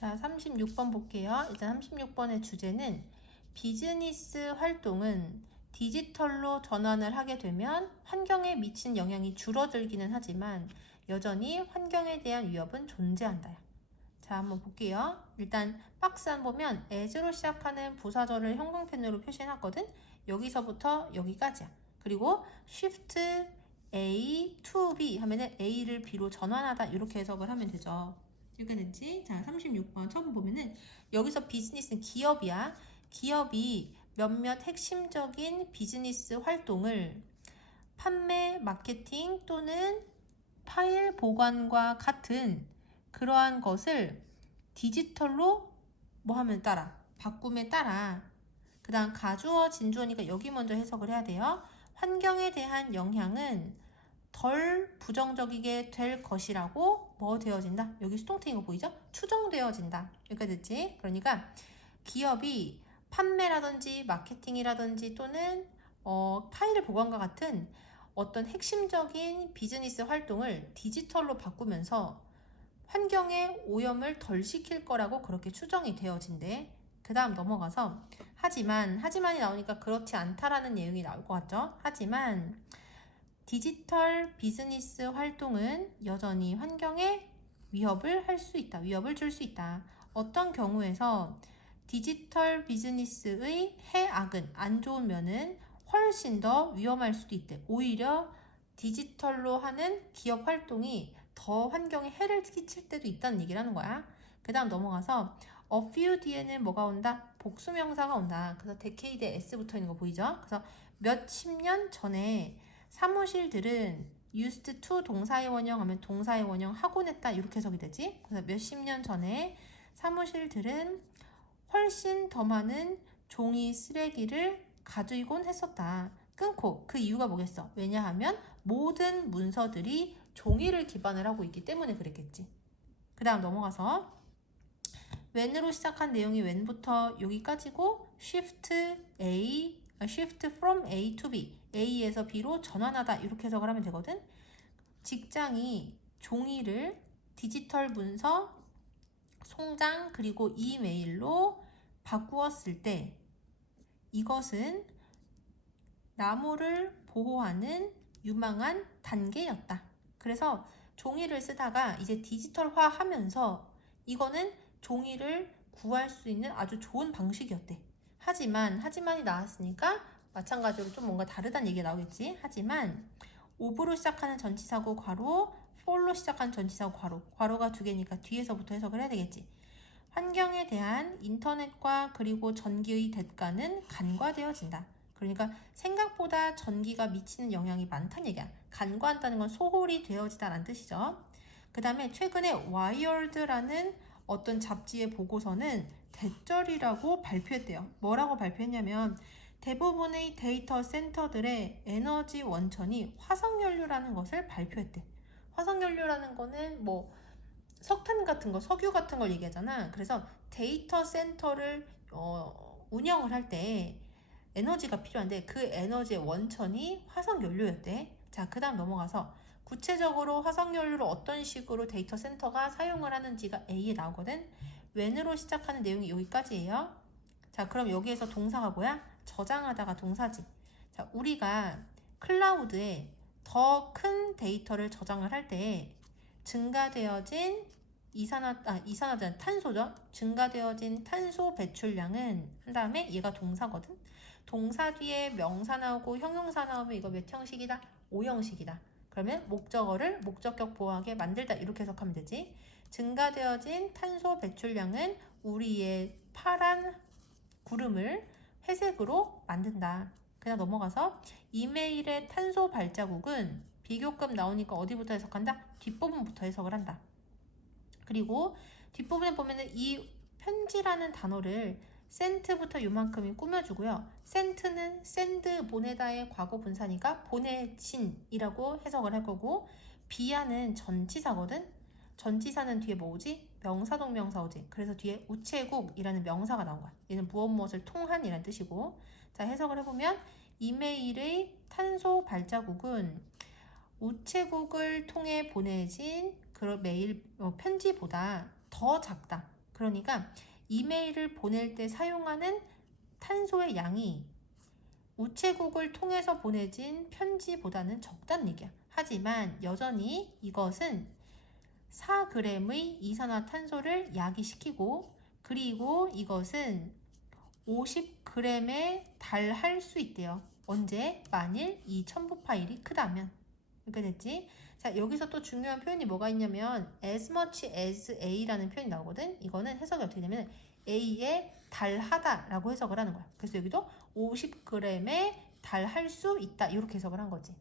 자, 36번 볼게요. 일단 36번의 주제는 비즈니스 활동은 디지털로 전환을 하게 되면 환경에 미친 영향이 줄어들기는 하지만 여전히 환경에 대한 위협은 존재한다. 자, 한번 볼게요. 일단 박스 한 보면 as로 시작하는 부사절을 형광펜으로 표시해놨거든. 여기서부터 여기까지야. 그리고 shift A to B 하면은 A를 B로 전환하다 이렇게 해석을 하면 되죠. 이렇게 됐지? 자, 36번 처음 보면은 여기서 비즈니스는 기업이야. 기업이 몇몇 핵심적인 비즈니스 활동을 판매, 마케팅 또는 파일 보관과 같은 그러한 것을 디지털로 뭐 하면 따라 바꿈에 따라 그 다음 가주어 진주어니까 여기 먼저 해석을 해야 돼요. 환경에 대한 영향은 덜 부정적이게 될 것이라고 뭐 되어진다? 여기 수동태인 거 보이죠? 추정되어진다. 여기까 됐지? 그러니까 기업이 판매라든지 마케팅이라든지 또는 어, 파일을 보관과 같은 어떤 핵심적인 비즈니스 활동을 디지털로 바꾸면서 환경의 오염을 덜 시킬 거라고 그렇게 추정이 되어진대. 그 다음 넘어가서 하지만 하지만이 나오니까 그렇지 않다라는 내용이 나올 것 같죠? 하지만 디지털 비즈니스 활동은 여전히 환경에 위협을 할 수 있다. 위협을 줄 수 있다. 어떤 경우에서 디지털 비즈니스의 해악은 안 좋은 면은 훨씬 더 위험할 수도 있대. 오히려 디지털로 하는 기업 활동이 더 환경에 해를 끼칠 때도 있다는 얘기를 하는 거야. 그 다음 넘어가서 a few 뒤에는 뭐가 온다? 복수명사가 온다. 그래서 데케이드에 s 붙어 있는 거 보이죠? 그래서 몇십 년 전에 사무실들은 used to 동사의 원형 하면 동사의 원형 하곤 했다 이렇게 해석이 되지. 그래서 몇십 년 전에 사무실들은 훨씬 더 많은 종이 쓰레기를 가지곤 했었다. 끊고 그 이유가 뭐겠어? 왜냐하면 모든 문서들이 종이를 기반을 하고 있기 때문에 그랬겠지. 그 다음 넘어가서 when으로 시작한 내용이 when부터 여기까지고 shift A, 아, shift from A to B, A에서 B로 전환하다 이렇게 해석을 하면 되거든. 직장이 종이를 디지털 문서, 송장 그리고 이메일로 바꾸었을 때 이것은 나무를 보호하는 유망한 단계였다. 그래서 종이를 쓰다가 이제 디지털화 하면서 이거는 종이를 구할 수 있는 아주 좋은 방식이었대. 하지만, 하지만이 나왔으니까 마찬가지로 좀 뭔가 다르다는 얘기가 나오겠지. 하지만, 오브로 시작하는 전치사고 괄호, for로 시작하는 전치사고 괄호, 괄호가 두 개니까 뒤에서부터 해석을 해야 되겠지. 환경에 대한 인터넷과 그리고 전기의 대가는 간과되어진다. 그러니까 생각보다 전기가 미치는 영향이 많다는 얘기야. 간과한다는 건 소홀히 되어지다라는 뜻이죠. 그 다음에 최근에 와이어드라는 어떤 잡지의 보고서는 대절이라고 발표했대요. 뭐라고 발표했냐면 대부분의 데이터 센터들의 에너지 원천이 화석연료라는 것을 발표했대. 화석연료라는 거는 뭐 석탄 같은 거, 석유 같은 걸 얘기하잖아. 그래서 데이터 센터를 어, 운영을 할 때 에너지가 필요한데 그 에너지의 원천이 화석연료였대. 자, 그 다음 넘어가서 구체적으로 화석연료를 어떤 식으로 데이터 센터가 사용을 하는지가 A에 나오거든. when으로 시작하는 내용이 여기까지예요. 자, 그럼 여기에서 동사가 뭐야? 저장하다가 동사지. 자, 우리가 클라우드에 더 큰 데이터를 저장을 할 때 증가되어진 이산화, 아, 이산화탄, 탄소죠. 증가되어진 탄소 배출량은 한 다음에 얘가 동사거든. 동사 뒤에 명사 나오고 형용사 나오면 이거 몇 형식이다? 5형식이다. 그러면 목적어를 목적격 보호하게 만들다 이렇게 해석하면 되지. 증가되어진 탄소 배출량은 우리의 파란 구름을 회색으로 만든다. 그냥 넘어가서 이메일의 탄소 발자국은 비교급 나오니까 어디부터 해석한다? 뒷부분부터 해석을 한다. 그리고 뒷부분에 보면은 이 편지라는 단어를 센트부터 요만큼이 꾸며주고요. 센트는 샌드 보내다의 과거 분사니까 보내진이라고 해석을 할 거고 비아는 전치사거든. 전치사는 뒤에 뭐오지? 명사 동명사 오지. 그래서 뒤에 우체국이라는 명사가 나온 거야. 얘는 무엇 무엇을 통한이라는 뜻이고 자 해석을 해보면 이메일의 탄소 발자국은 우체국을 통해 보내진 그 메일 어, 편지보다 더 작다. 그러니까 이메일을 보낼 때 사용하는 탄소의 양이 우체국을 통해서 보내진 편지보다는 적다는 얘기야. 하지만 여전히 이것은 4g의 이산화탄소를 야기시키고 그리고 이것은 50g에 달할 수 있대요. 언제? 만일 이 첨부 파일이 크다면. 이렇게 됐지? 자, 여기서 또 중요한 표현이 뭐가 있냐면 as much as a라는 표현이 나오거든. 이거는 해석이 어떻게 되냐면 a에 달하다라고 해석을 하는 거야. 그래서 여기도 50g에 달할 수 있다. 이렇게 해석을 한 거지.